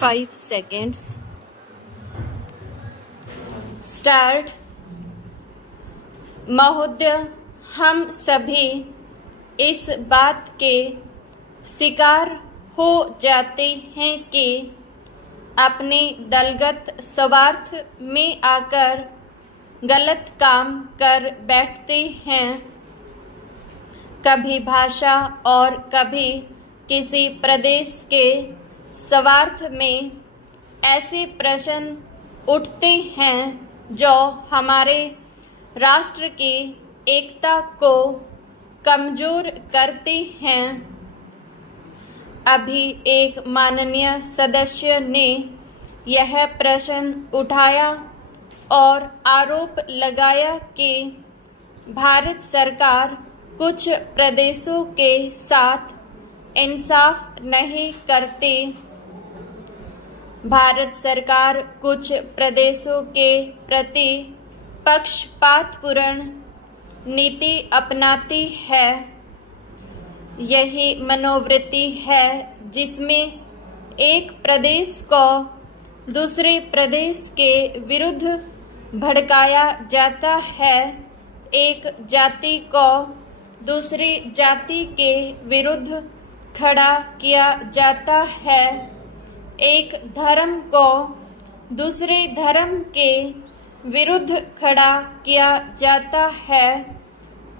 5 seconds. Start. महोदय, हम सभी इस बात के शिकार हो जाते हैं कि अपने दलगत स्वार्थ में आकर गलत काम कर बैठते हैं। कभी भाषा और कभी किसी प्रदेश के स्वार्थ में ऐसे प्रश्न उठते हैं जो हमारे राष्ट्र की एकता को कमजोर करते हैं। अभी एक माननीय सदस्य ने यह प्रश्न उठाया और आरोप लगाया कि भारत सरकार कुछ प्रदेशों के साथ इंसाफ नहीं करती। भारत सरकार कुछ प्रदेशों के प्रति पक्षपातपूर्ण नीति अपनाती है। यही मनोवृत्ति है जिसमें एक प्रदेश को दूसरे प्रदेश के विरुद्ध भड़काया जाता है, एक जाति को दूसरी जाति के विरुद्ध खड़ा किया जाता है, एक धर्म को दूसरे धर्म के विरुद्ध खड़ा किया जाता है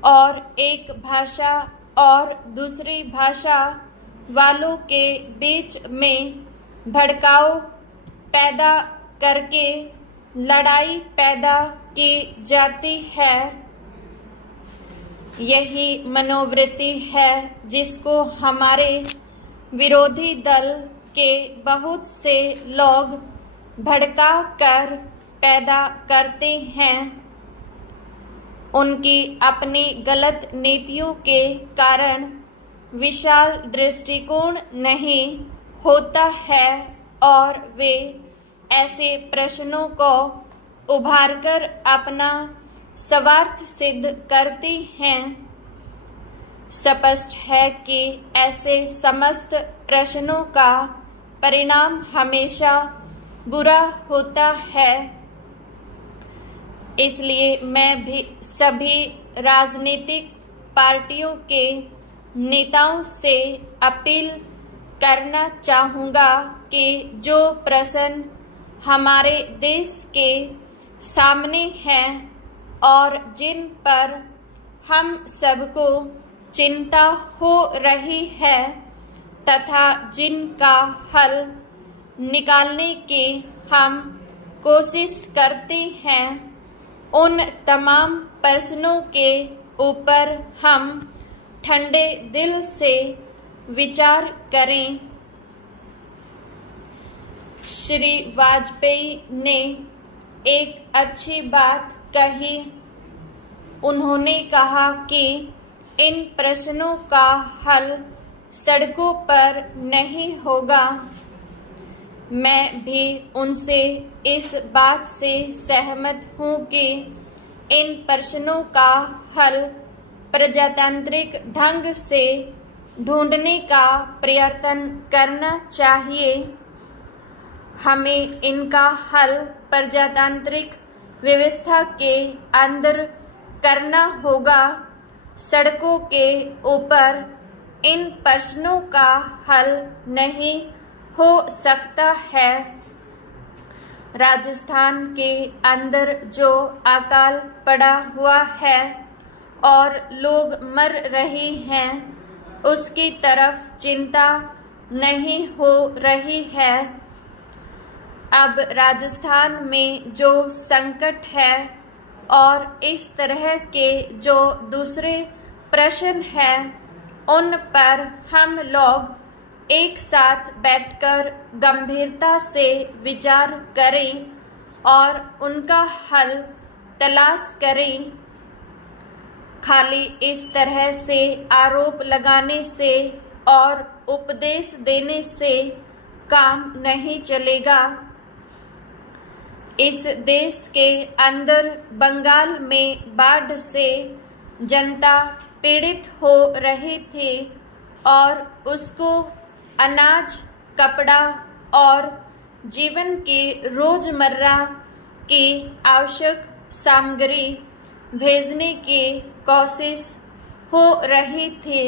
और एक भाषा और दूसरी भाषा वालों के बीच में भड़काव पैदा करके लड़ाई पैदा की जाती है। यही मनोवृत्ति है जिसको हमारे विरोधी दल के बहुत से लोग भड़का कर पैदा करते हैं। उनकी अपनी गलत नीतियों के कारण विशाल दृष्टिकोण नहीं होता है और वे ऐसे प्रश्नों को उभारकर अपना स्वार्थ सिद्ध करती हैं। स्पष्ट है कि ऐसे समस्त प्रश्नों का परिणाम हमेशा बुरा होता है। इसलिए मैं भी सभी राजनीतिक पार्टियों के नेताओं से अपील करना चाहूँगा कि जो प्रश्न हमारे देश के सामने हैं और जिन पर हम सबको चिंता हो रही है तथा जिनका हल निकालने की हम कोशिश करते हैं, उन तमाम प्रश्नों के ऊपर हम ठंडे दिल से विचार करें। श्री वाजपेयी ने एक अच्छी बात कही। उन्होंने कहा कि इन प्रश्नों का हल सड़कों पर नहीं होगा। मैं भी उनसे इस बात से सहमत हूँ कि इन प्रश्नों का हल प्रजातांत्रिक ढंग से ढूंढने का प्रयत्न करना चाहिए। हमें इनका हल प्रजातांत्रिक व्यवस्था के अंदर करना होगा। सड़कों के ऊपर इन प्रश्नों का हल नहीं हो सकता है। राजस्थान के अंदर जो अकाल पड़ा हुआ है और लोग मर रहे हैं, उसकी तरफ चिंता नहीं हो रही है। अब राजस्थान में जो संकट है और इस तरह के जो दूसरे प्रश्न हैं, उन पर हम लोग एक साथ बैठकर गंभीरता से विचार करें और उनका हल तलाश करें। खाली इस तरह से आरोप लगाने से और उपदेश देने से काम नहीं चलेगा। इस देश के अंदर बंगाल में बाढ़ से जनता पीड़ित हो रही थी और उसको अनाज, कपड़ा और जीवन की रोजमर्रा की आवश्यक सामग्री भेजने की कोशिश हो रही थी,